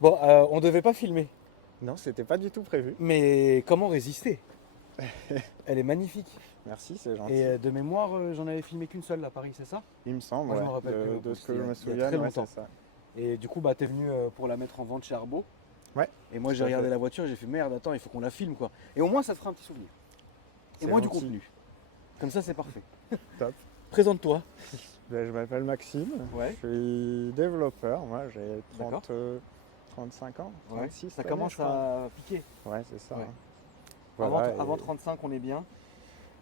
Bon, on devait pas filmer, Non, c'était pas du tout prévu. mais comment résister? Elle est magnifique. Merci, c'est gentil. Et de mémoire, j'en avais filmé qu'une seule à Paris, c'est ça? Il me semble, Moi, je ouais, me rappelle plus, de ce que c'était je me il y a souviens, très ouais, longtemps. c'est ça. Et du coup, bah, t'es venu pour la mettre en vente chez Arbo. Ouais, Et moi, tout j'ai à regardé fait. la voiture et j'ai fait merde, attends, il faut qu'on la filme, quoi. Et au moins, ça te fera un petit souvenir. Et C'est moins du gentil. contenu. Comme ça, c'est parfait. Top. Présente-toi. Ben, je m'appelle Maxime, Ouais. je suis développeur, moi j'ai D'accord. 35 ans, Ouais. 36 Ça cette année, commence je crois. à piquer. Ouais, c'est ça. Ouais. Hein. Avant, Voilà, avant et- 35, on est bien.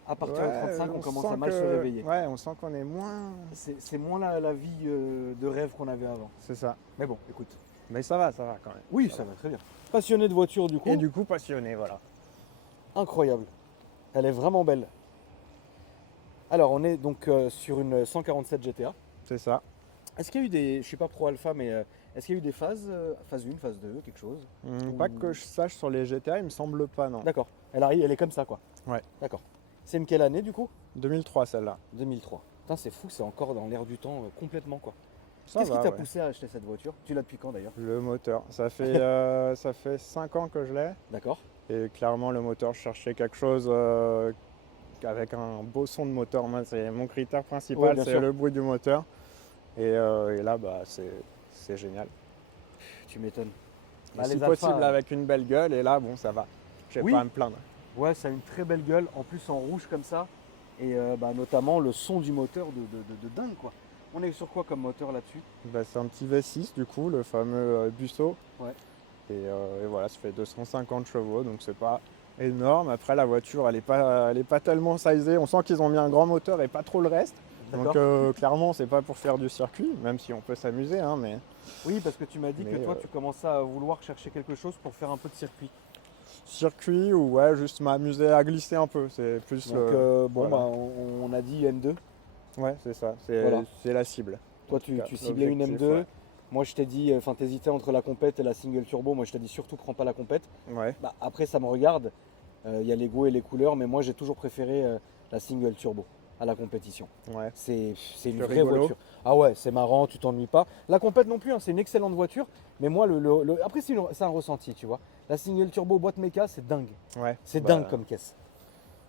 À partir de Ouais, 35, on commence à sent mal se que... réveiller. Ouais, on sent qu'on est moins... C'est moins la vie de rêve qu'on avait avant. C'est ça. Mais bon, écoute. Mais ça va quand même. Oui, ça va très bien. Passionné de voiture, du coup. Et du coup, passionné, voilà. Incroyable. Elle est vraiment belle. Alors, on est donc sur une 147 GTA. C'est ça. Est-ce qu'il y a eu des. Je suis pas pro alpha, mais est-ce qu'il y a eu des phases phase 1, phase 2, quelque chose? Pas que je sache sur les GTA, il me semble pas, non. D'accord. Elle arrive, elle est comme ça, quoi. Ouais. D'accord. C'est une quelle année, du coup? 2003 celle-là. 2003. Putain, c'est fou, c'est encore dans l'air du temps complètement, quoi. Ça Qu'est-ce qui va, t'a ouais. poussé à acheter cette voiture? Tu l'as depuis quand, d'ailleurs? Le moteur. Ça fait 5 ans que je l'ai. D'accord. Et clairement, le moteur, je cherchais quelque chose avec un beau son de moteur. Moi, c'est mon critère Ouais, principal, bien c'est sûr. le bruit du moteur. Et là, bah, c'est génial. Tu m'étonnes. Et Bah, si les Alpha, possible, avec une belle gueule. Et là, bon, ça va. Je vais Oui. pas à me plaindre. Ouais, ça a une très belle gueule, en plus en rouge comme ça. Et bah, notamment le son du moteur de dingue, quoi. On est sur quoi comme moteur là-dessus? Bah, c'est un petit V6, du coup, le fameux Busso. Ouais. Et voilà, ça fait 250 chevaux, donc c'est pas énorme. Après, la voiture, elle est pas tellement sizée. On sent qu'ils ont mis un grand moteur et pas trop le reste. Donc D'accord. clairement, c'est pas pour faire du circuit, même si on peut s'amuser, hein, mais Oui, parce que tu m'as dit que Mais, toi, tu commençais à vouloir chercher quelque chose pour faire un peu de circuit. circuit ou ouais, juste m'amuser à glisser un peu. C'est plus Donc, bon, voilà. bah, on a dit M2. Ouais, c'est ça. C'est Voilà. c'est la cible. Toi, En tout cas, tu ciblais une l'objectif, M2. ouais. Moi, je t'ai dit, enfin, t'hésitais entre la compète et la single turbo. Moi, je t'ai dit surtout, prends pas la compète. Ouais, Bah, après, ça me regarde. Il y a les goûts et les couleurs, mais moi, j'ai toujours préféré la single turbo à la compétition. ouais. C'est une Plus vraie rigolo. voiture. Ah ouais, c'est marrant, tu t'ennuies pas. La compète non plus, hein, c'est une excellente voiture. Mais moi, après, c'est un ressenti, tu vois. La single turbo boîte méca, c'est dingue. Ouais. C'est Bah, dingue comme caisse.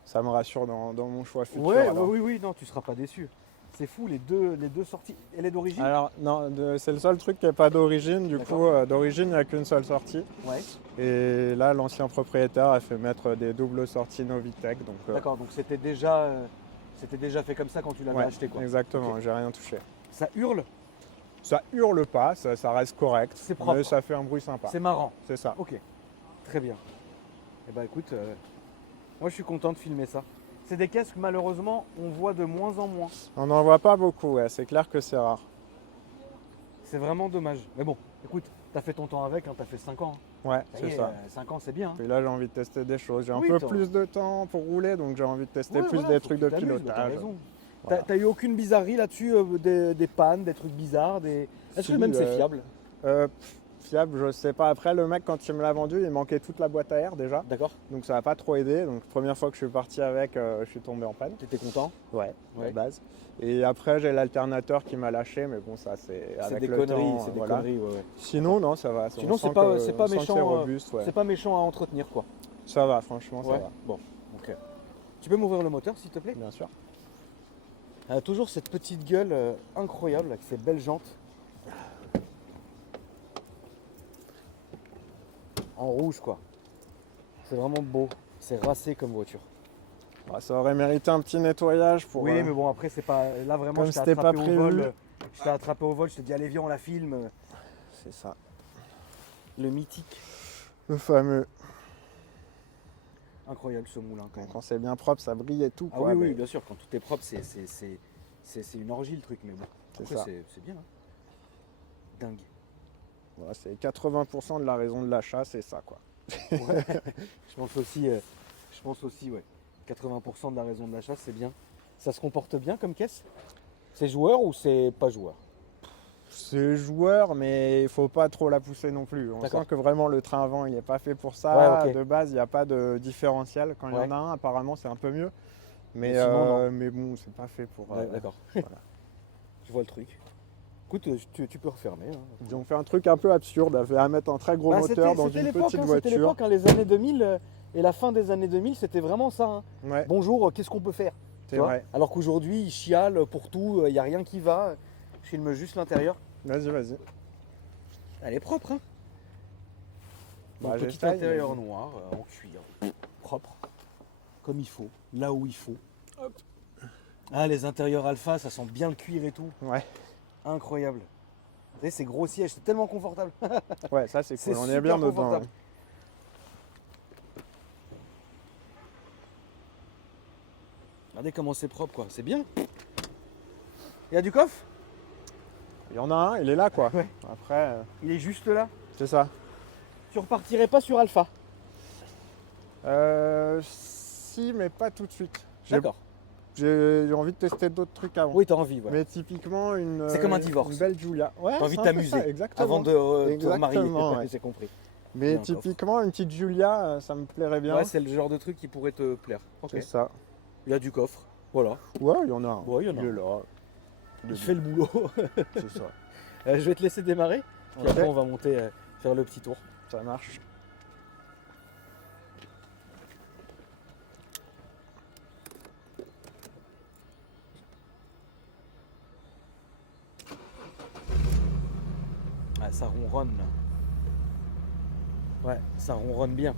ça me rassure dans mon choix futur. Ouais, alors. oui, non, tu seras pas déçu. C'est fou, les deux sorties. Elle est d'origine? Alors, non, c'est le seul truc qui n'est pas d'origine. Du D'accord. coup, d'origine, il n'y a qu'une seule sortie. Ouais. Et là, l'ancien propriétaire a fait mettre des doubles sorties Novitec. Donc, D'accord, donc c'était déjà fait comme ça quand tu l'avais ouais, acheté, quoi. exactement, Ok. j'ai rien touché. Ça hurle, Ça hurle pas, ça reste correct. C'est propre. Mais ça fait un bruit sympa. c'est marrant. C'est ça. Ok, très bien. Eh ben écoute, moi je suis content de filmer ça. C'est des caisses que malheureusement on voit de moins en moins. On n'en voit pas beaucoup, ouais, c'est clair que c'est rare. C'est vraiment dommage. Mais bon, écoute, t'as fait ton temps avec, hein, t'as fait 5 ans. Hein. Ouais, Ça y c'est est, ça. 5 ans c'est bien. Hein. Et là, j'ai envie de tester des choses. J'ai un Oui, peu t'as- plus de temps pour rouler, donc j'ai envie de tester Ouais, plus voilà, des faut trucs que de tu t'amuses, mais t'as pilotage. raison. Voilà. T'as eu aucune bizarrerie là-dessus, des pannes, des trucs bizarres, des. Est-ce Si, que même c'est fiable? Fiable, je sais pas. Après, le mec, quand il me l'a vendu, il manquait toute la boîte à air déjà. D'accord. Donc ça n'a pas trop aidé. Donc première fois que je suis parti avec, je suis tombé en panne. T'étais content? Ouais, Ouais. de base. Et après j'ai l'alternateur qui m'a lâché, mais bon ça c'est C'est avec des le conneries, temps. c'est des Voilà. conneries, ouais. Sinon non, ça va. Sinon On c'est sent pas, que- c'est pas on sent que méchant. c'est robuste, ouais. C'est pas méchant à entretenir, quoi. Ça va, franchement ça Ouais. va. Bon, ok. Tu peux m'ouvrir le moteur, s'il te plaît? Bien sûr. Elle a toujours cette petite gueule incroyable avec ses belles jantes. En rouge, quoi. C'est vraiment beau. C'est racé comme voiture. Ah, ça aurait mérité un petit nettoyage pour. Oui, mais bon, après, c'est pas. Là, vraiment, Comme je t'ai c'était attrapé pas au prévu. vol. Je t'ai attrapé au vol, je t'ai dit, allez, viens, on la filme. C'est ça. Le mythique. Le fameux. Incroyable ce moulin, quand même. Quand c'est bien propre, ça brille et tout. Ah quoi, oui, mais oui, bien sûr, quand tout est propre, c'est une orgie le truc, mais bon. C'est Après, ça. c'est bien. Hein. Dingue. Voilà, c'est 80% de la raison de l'achat, c'est ça quoi. Ouais. Je pense aussi, ouais. 80% de la raison de l'achat, c'est bien. Ça se comporte bien comme caisse? C'est joueur ou c'est pas joueur? C'est joueur, mais il faut pas trop la pousser non plus. On D'accord. sent que vraiment le train avant, il n'est pas fait pour ça. Ouais, ok. De base, il n'y a pas de différentiel. Quand il y Ouais. en a un, apparemment, c'est un peu mieux. Mais, Mais sinon, non. mais bon, c'est pas fait pour. Ouais, d'accord. voilà. Je vois le truc. écoute, tu peux refermer. Hein. Ils ont fait un truc un peu absurde, à mettre un très gros moteur dans c'était une l'époque, petite C'était voiture. l'époque, hein, les années 2000 et la fin des années 2000, c'était vraiment ça. Hein. Ouais, Bonjour, qu'est-ce qu'on peut faire? c'est Tu vois. vrai. Alors qu'aujourd'hui, ils chialent pour tout, il n'y a rien qui va. Je filme juste l'intérieur. Vas-y. Elle est propre, hein. Bah, Donc, petit j'essaye, intérieur mais- noir, en cuir, propre, comme il faut, là où il faut. Hop. Ah, les intérieurs alpha, ça sent bien le cuir et tout. Ouais, Incroyable. Vous savez, c'est gros siège, c'est tellement confortable. ouais, ça c'est C'est cool. On est super bien dedans. confortable. Regardez comment c'est propre, quoi. C'est bien. Il y a du coffre? Il y en a un, il est là quoi. Ouais. Après, Il est juste là. c'est ça. Tu repartirais pas sur alpha? Si, mais pas tout de suite. D'accord. J'ai envie de tester d'autres trucs avant. Oui, t'as envie, voilà. Mais typiquement une. C'est comme un divorce. Une belle Giulia. Ouais, T'as envie de c'est un peu t'amuser ça, exactement. avant de te remarier. Exactement, ouais. J'ai compris. Mais Et un coffre. typiquement une petite Giulia, ça me plairait bien. Ouais, c'est le genre de truc qui pourrait te plaire. Ok. C'est ça. Il y a du coffre. Voilà. Ouais, il y en a un. Ouais, il y en a Il est un. là. Il fait le boulot. C'est ça. Je vais te laisser démarrer. Puis Ok. après, on va monter faire le petit tour. Ça marche. Ah, ça ronronne là. Ouais, ça ronronne bien.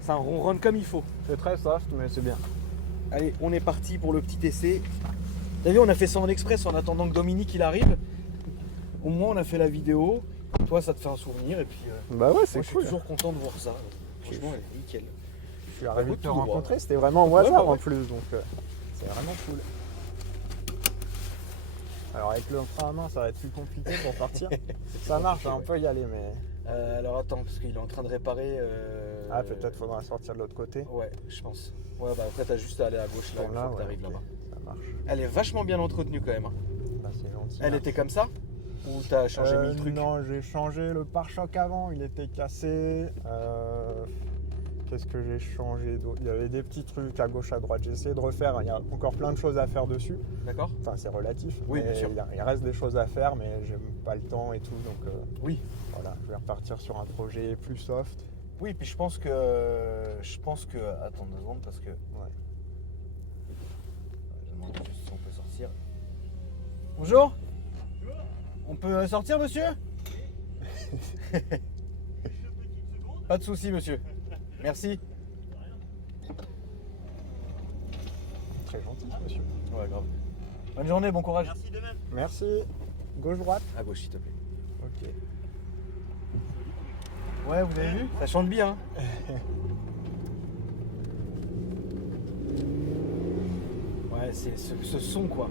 Ça ronronne comme il faut. C'est très soft, mais c'est bien. Allez, on est parti pour le petit essai. T'as vu, on a fait ça en express en attendant que Dominique il arrive. Au moins, on a fait la vidéo. Toi, ça te fait un souvenir. Et puis, Bah ouais, moi, c'est je suis cool. toujours content de voir ça. Franchement, elle est nickel. Je suis ravi de Écoute, te tout droit. rencontrer. C'était vraiment au Ouais, hasard bah ouais. en plus, donc c'est vraiment cool. Alors avec le frein à main, ça va être plus compliqué pour partir. Ça marche, hein, on peut y aller, mais Alors attends, parce qu'il est en train de réparer. ah peut-être faudra sortir de l'autre côté. Ouais, je pense. Ouais, bah après, t'as juste à aller à gauche là, Pour une là, fois que ouais, t'arrives ok, là-bas. ça marche. Elle est vachement bien entretenue quand même. Hein. Bah, c'est gentil. Elle était comme ça? Ou t'as changé mille trucs? Non, j'ai changé le pare-choc avant, il était cassé. Qu'est-ce que j'ai changé d'autre? Il y avait des petits trucs à gauche, à droite. J'ai essayé de refaire. Il y a encore plein de choses à faire dessus. D'accord? Enfin, c'est relatif. Oui, mais bien sûr. Il reste des choses à faire, mais j'ai pas le temps et tout. Donc Oui. voilà, je vais repartir sur un projet plus soft. Oui, puis je pense que. Attends 2 secondes parce que. Ouais. Je demande juste si on peut sortir. Bonjour. On peut sortir, monsieur? Pas de souci, monsieur. Merci. Très gentil, monsieur. Ouais, grave. Bonne journée, bon courage. Merci. Gauche-droite. À gauche, s'il te plaît. Ok. Ouais, vous avez vu? Ça chante bien. Hein. Ouais, c'est ce son, quoi.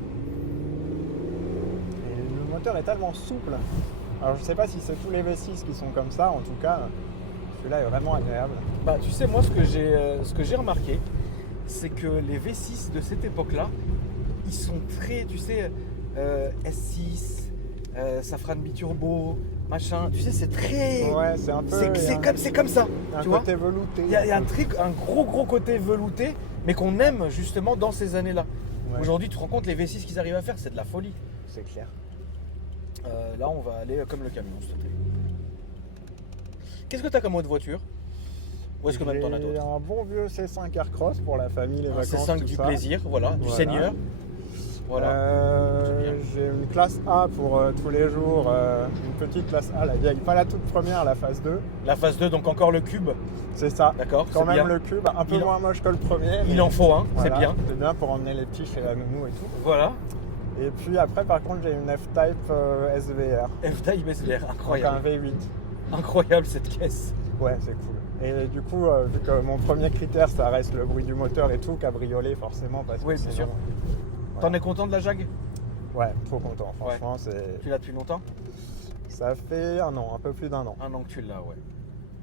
Et le moteur est tellement souple. Alors je sais pas si c'est tous les V6 qui sont comme ça, en tout cas, celui-là est vraiment agréable. Bah, tu sais, moi, ce que j'ai remarqué, c'est que les V6 de cette époque-là, ils sont très, tu sais, S6, Safran biturbo, machin. Tu sais, c'est très. Ouais, c'est un peu. C'est comme ça. un Tu vois, côté velouté. il y a un gros côté velouté, mais qu'on aime justement dans ces années-là. Ouais, Aujourd'hui, tu te rends compte, les V6 qu'ils arrivent à faire, c'est de la folie. c'est clair. Là, on va aller comme le camion, s'il te plaît. Qu'est-ce que tu as comme autre voiture? Ou est-ce que même t'en as J'ai d'autres? un bon vieux C5 Aircross pour la famille, les Un vacances, C5 tout du ça. plaisir, voilà, du Voilà. seigneur. Voilà. C'est bien. J'ai une classe A pour tous les jours, une petite classe A, la vieille, pas la toute première, la phase 2. La phase 2, donc encore le cube, C'est ça. d'accord? Quand c'est même bien. le cube, un peu Il en- moins moche que le premier. Il mais en faut, hein, voilà, c'est bien. C'est bien pour emmener les petits chez la nounou et tout. Voilà. Et puis après, par contre, j'ai une F-Type SVR. F-Type SVR, Donc un incroyable. V8. Incroyable cette caisse. Ouais, c'est cool. Et du coup, vu que mon premier critère, ça reste le bruit du moteur et tout, cabriolet forcément, parce que Oui, bien sinon- sûr. Voilà. T'en es content de la Jag? Ouais, trop content. Franchement, Tu l'as depuis longtemps? ça fait un an, un peu plus d'un an. Un an que tu l'as, ouais.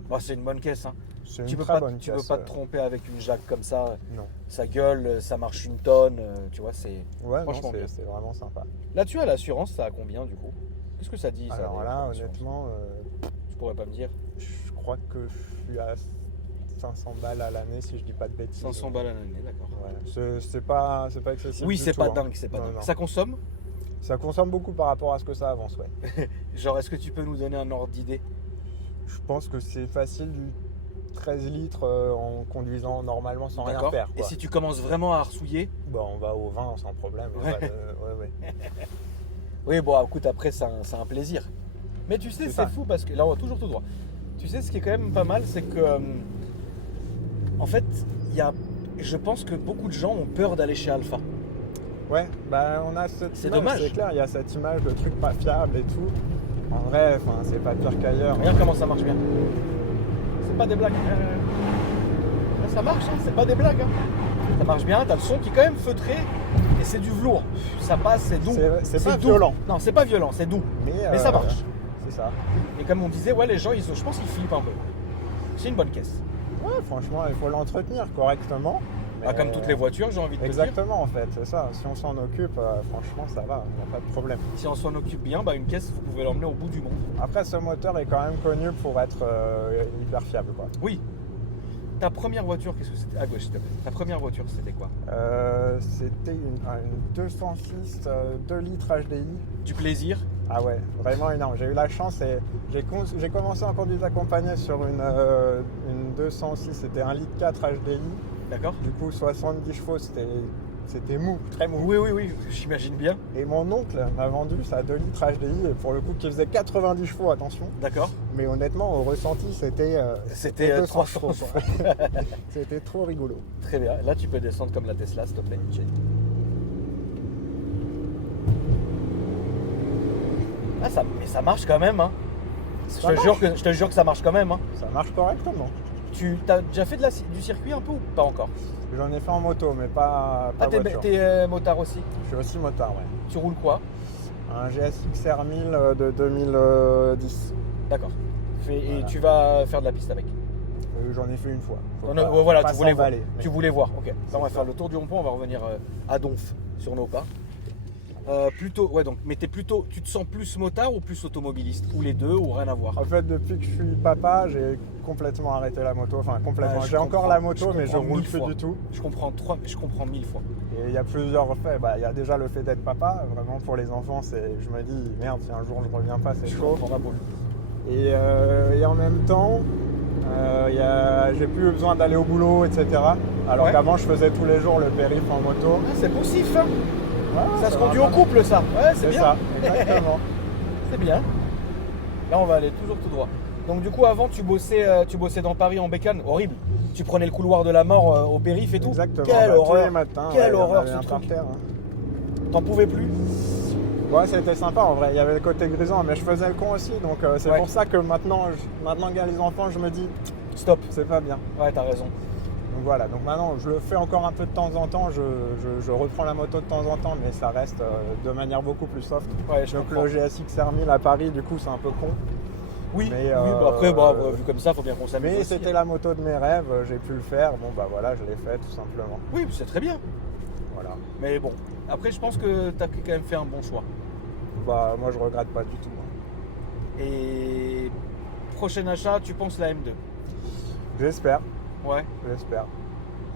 Bah, c'est une bonne caisse, hein. C'est Tu une peux très pas, bonne tu caisse. peux pas te tromper avec une Jag comme ça. Non. Ça gueule, ça marche une tonne, tu vois, c'est... Ouais, non, Franchement, bien. c'est vraiment sympa. Là-dessus, à l'assurance, ça a combien du coup? Qu'est-ce que ça dit, ça? Alors les là, assurances honnêtement, Tu pourrais pas me dire. je crois que je suis à 500 balles à l'année, si je dis pas de bêtises. 500 balles à l'année, d'accord. Ouais. C'est pas excessif. Oui, du c'est tout, pas hein. dingue, c'est pas Non, dingue. non. Ça consomme? Ça consomme beaucoup par rapport à ce que ça avance, ouais. Genre, est-ce que tu peux nous donner un ordre d'idée? Je pense que c'est facile du 13 litres en conduisant normalement sans rien D'accord. faire, Et quoi. si tu commences vraiment à arsouiller? Bah, on va au 20 sans problème. Ouais. Ouais. Oui, bon, écoute, après, c'est un plaisir. Mais tu sais, C'est c'est ça. fou parce que là, on va toujours tout droit. Tu sais, ce qui est quand même pas mal, c'est que, en fait, je pense que beaucoup de gens ont peur d'aller chez Alpha. Ouais, bah on a cette C'est image, dommage. c'est clair, il y a cette image de truc pas fiable et tout. En vrai, c'est pas pire qu'ailleurs. Regarde comment ça marche bien. C'est pas des blagues. Ça marche, hein, c'est pas des blagues. Hein. Ça marche bien, t'as le son qui est quand même feutré et c'est du velours. Ça passe, c'est doux. C'est pas doux. violent. Non, c'est pas violent, c'est doux. Mais ça marche. C'est ça. Et comme on disait, ouais, les gens, je pense qu'ils flippent un peu. C'est une bonne caisse. Ouais, franchement, il faut l'entretenir correctement. Bah, comme toutes les voitures, j'ai envie de te dire. Exactement, en fait, c'est ça. Si on s'en occupe, franchement, ça va, il n'y a pas de problème. Si on s'en occupe bien, bah, une caisse, vous pouvez l'emmener au bout du monde. Après, ce moteur est quand même connu pour être hyper fiable, quoi. Oui. Ta première voiture, qu'est-ce que c'était? À gauche, s'il te plaît. Ta première voiture, c'était quoi? C'était une 206 2 litres HDI. Du plaisir. Ah ouais, vraiment énorme. J'ai eu la chance et j'ai commencé en conduite accompagnée sur une 206, c'était 1 litre 4 HDI. D'accord. Du coup, 70 chevaux, c'était mou, très mou. Oui, j'imagine bien. Et mon oncle m'a vendu sa 2 litres HDI, et pour le coup, qui faisait 90 chevaux, attention. D'accord. Mais honnêtement, au ressenti, c'était 300 chevaux. chevaux. C'était trop rigolo. Très bien. Là, tu peux descendre comme la Tesla, s'il te plaît. Ah, mais ça marche quand même, hein. Je te jure que ça marche quand même, hein. Ça marche correctement. Tu as déjà fait du circuit un peu ou pas encore? J'en ai fait en moto, mais pas voiture. T'es motard aussi? Je suis aussi motard, ouais. Tu roules quoi? Un GSX R1000 de 2010. D'accord. Et Voilà. tu vas faire de la piste avec? J'en ai fait une fois. Faut Non, pas- voilà, pas tu voulais voir. s'emballer, mais- Tu voulais voir. Ok. Là, on va C'est faire ça. le tour du rond-point. On va revenir à Donf sur nos pas. Plutôt, ouais. Donc, mais tu te sens plus motard ou plus automobiliste, ou les deux, ou rien à voir? En fait, depuis que je suis papa, j'ai complètement arrêté la moto. Enfin, complètement. Ouais, je j'ai encore comprends. la moto, mais je comprends roule 1000 plus fois. du tout. Je comprends 1000 fois. Et il y a plusieurs faits. Bah, il y a déjà le fait d'être papa. Vraiment, pour les enfants, je me dis, merde, si un jour je reviens pas, c'est Je chaud. comprends la boule. Et en même temps, j'ai plus besoin d'aller au boulot, etc. Alors Ouais. qu'avant, je faisais tous les jours le périph' en moto. Ah, c'est poussif, hein. Ouais, Ça se va conduit au vraiment. couple, ça. Ouais, c'est C'est bien. ça, exactement. C'est bien. Là, on va aller toujours tout droit. Donc, du coup, avant, tu bossais dans Paris en bécane. Horrible. Tu prenais le couloir de la mort au périph' et tout. Exactement. Quelle Bah, tous horreur. les matins, Quelle il y en horreur, avait ce un par truc. terre, hein. T'en pouvais plus. Ouais, c'était sympa en vrai, il y avait le côté grisant, mais je faisais le con aussi, donc c'est Ouais. pour ça que maintenant qu'il y a les enfants, je me dis, Stop. c'est pas bien. Ouais, t'as raison. Donc voilà, donc maintenant je le fais encore un peu de temps en temps, je reprends la moto de temps en temps, mais ça reste de manière beaucoup plus soft. Ouais, je Donc comprends. le GSX R1000 à Paris, du coup, c'est un peu con. Oui, Mais, oui, bah après, vu comme ça, faut bien qu'on s'amuse Mais aussi, c'était hein. la moto de mes rêves, j'ai pu le faire, bon bah voilà, je l'ai fait tout simplement. Oui, c'est très bien. Voilà. Mais bon, après, je pense que t'as quand même fait un bon choix. Bah moi je regrette pas du tout, hein. Et prochain achat, tu penses la M2? J'espère, Ouais. j'espère.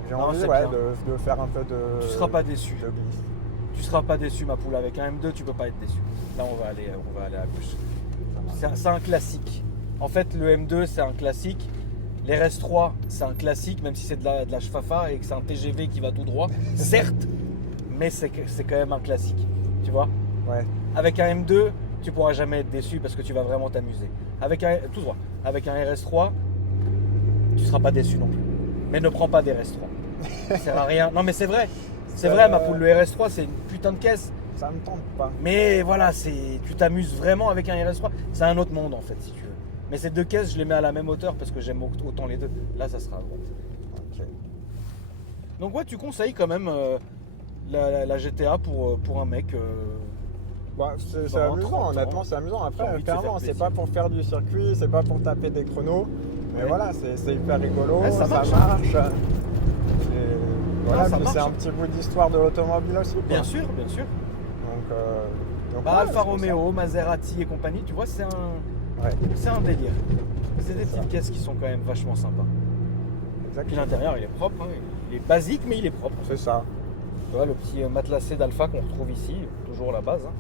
J'ai Non, envie c'est ouais, bien. de faire un peu de... Tu seras pas déçu. de glisse. Tu seras pas déçu, ma poule. Avec un M2, tu peux pas être déçu. Là, on va aller à gauche. C'est un classique. En fait, le M2, c'est un classique. Les RS3, c'est un classique, même si c'est de la chefafa et que c'est un TGV qui va tout droit. Certes, mais c'est quand même un classique. Tu vois? Ouais. Avec un M2, tu pourras jamais être déçu parce que tu vas vraiment t'amuser. Tout droit. Avec un RS3, tu seras pas déçu non plus. Mais ne prends pas des RS3. Ça sert à rien. Non, mais c'est vrai. C'est vrai, ma poule. Le RS3, c'est une putain de caisse. Ça me tente pas. Mais voilà, tu t'amuses vraiment avec un RS3. C'est un autre monde en fait, si tu veux. Mais ces deux caisses, je les mets à la même hauteur parce que j'aime autant les deux. Là, ça sera à droite. Ok. Donc ouais, tu conseilles quand même la GTA pour un mec. Bah, c'est Dans amusant, 30 ans. honnêtement, c'est amusant. J'ai envie Après, de se clairement, faire c'est plaisir. pas pour faire du circuit, c'est pas pour taper des chronos. Mais Ouais. voilà, c'est hyper rigolo, Ouais, ça ça marche. marche. Voilà, ça puis c'est marche. un petit bout d'histoire de l'automobile aussi, quoi. Bien sûr, bien sûr. Donc Bah, ouais, Alfa c'est pour Romeo, Maserati et compagnie, tu vois, c'est un délire. C'est des ça. petites caisses qui sont quand même vachement sympas. ça. Puis Exactement. l'intérieur, il est propre. Hein. Il est basique, mais il est propre. C'est ça. Tu vois, le petit matelassé d'Alpha qu'on retrouve ici, toujours la base. Hein.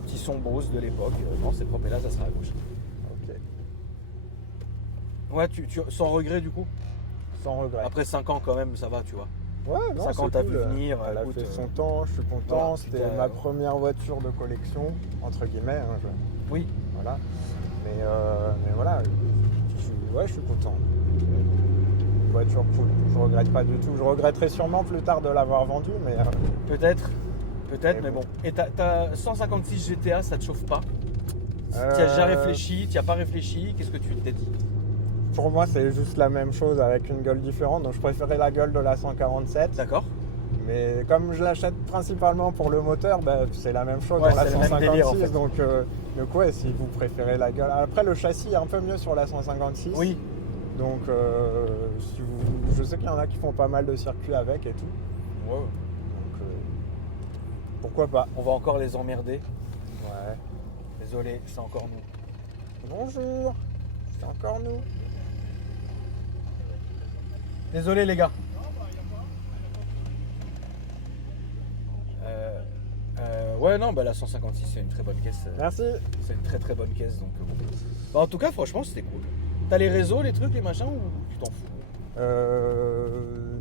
le petit son Bose de l'époque. Non, c'est propre, et là, ça sera à gauche. Ok. Ouais, sans regret du coup. Sans regret. Après 5 ans quand même, ça va, tu vois. Ouais, non, 5 ans, c'est t'as cool. vu venir. Elle a écoute, fait son temps, je suis content. voilà, C'était puis ma première voiture de collection, entre guillemets. Hein, Oui, voilà. Mais voilà, je suis content. Une voiture cool. Je regrette pas du tout. Je regretterai sûrement plus tard de l'avoir vendue, mais peut-être, Mais mais bon. bon. Et t'as 156 GTA, ça te chauffe pas? Tu as déjà réfléchi, tu as pas réfléchi, qu'est-ce que tu t'es dit? pour moi, c'est juste la même chose avec une gueule différente. Donc, je préférais la gueule de la 147. D'accord. Mais comme je l'achète principalement pour le moteur, bah, c'est la même chose Ouais, dans la c'est le même 156. délire, en fait. Donc ouais, si vous préférez la gueule. Après, le châssis est un peu mieux sur la 156. Oui, Donc, je sais qu'il y en a qui font pas mal de circuits avec et tout. ouais. Donc, pourquoi pas. On va encore les emmerder. Ouais. Désolé, c'est encore nous. Bonjour. C'est encore nous. Désolé les gars. Ouais, non, bah la 156 c'est une très bonne caisse. Merci. C'est une très très bonne caisse donc. Bon. Bah, en tout cas, franchement, c'était cool. T'as les réseaux, les trucs, les machins ou tu t'en fous?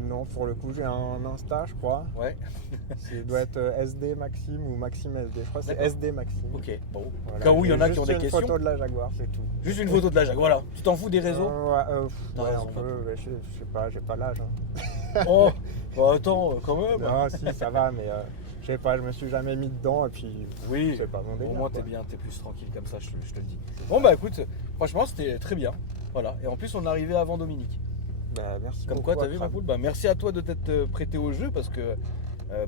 Non, pour le coup, j'ai un Insta, je crois. Ouais. Il doit être SD Maxime ou Maxime SD. Je crois que c'est D'accord. SD Maxime. Ok, bon. Voilà. Au cas où il y en a J'ai qui ont juste des une questions. photo de la Jaguar, c'est tout. Juste une photo de la Jag, voilà. Tu t'en fous des réseaux? T'as Ouais, raison, un peu. Ouais, je sais pas, j'ai pas l'âge. Hein. Oh, bah attends, quand même. Non, si, ça va, mais je sais pas, je me suis jamais mis dedans et puis Oui, c'est pas mon au délire. moins quoi. t'es bien, t'es plus tranquille comme ça, je te le dis. Bon bah écoute, franchement c'était très bien. Voilà, et en plus on est arrivé avant Dominique. Bah, merci Comme beaucoup, quoi, t'as vu ma Akram. poule? Bah merci à toi de t'être prêté au jeu parce que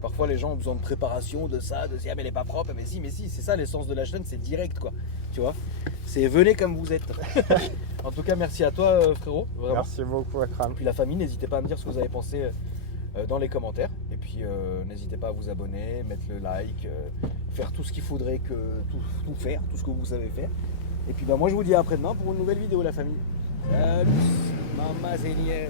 parfois les gens ont besoin de préparation, de ça, de ah mais elle est pas propre, mais si, c'est ça l'essence de la chaîne, c'est direct quoi. Tu vois, c'est venez comme vous êtes. En tout cas, merci à toi frérot. Vraiment. Merci beaucoup, Akram. Et puis la famille, n'hésitez pas à me dire ce que vous avez pensé dans les commentaires. Et puis n'hésitez pas à vous abonner, mettre le like, faire tout ce qu'il faudrait tout faire, tout ce que vous savez faire. Et puis bah moi je vous dis à après-demain pour une nouvelle vidéo la famille. Salut, maman Zénière.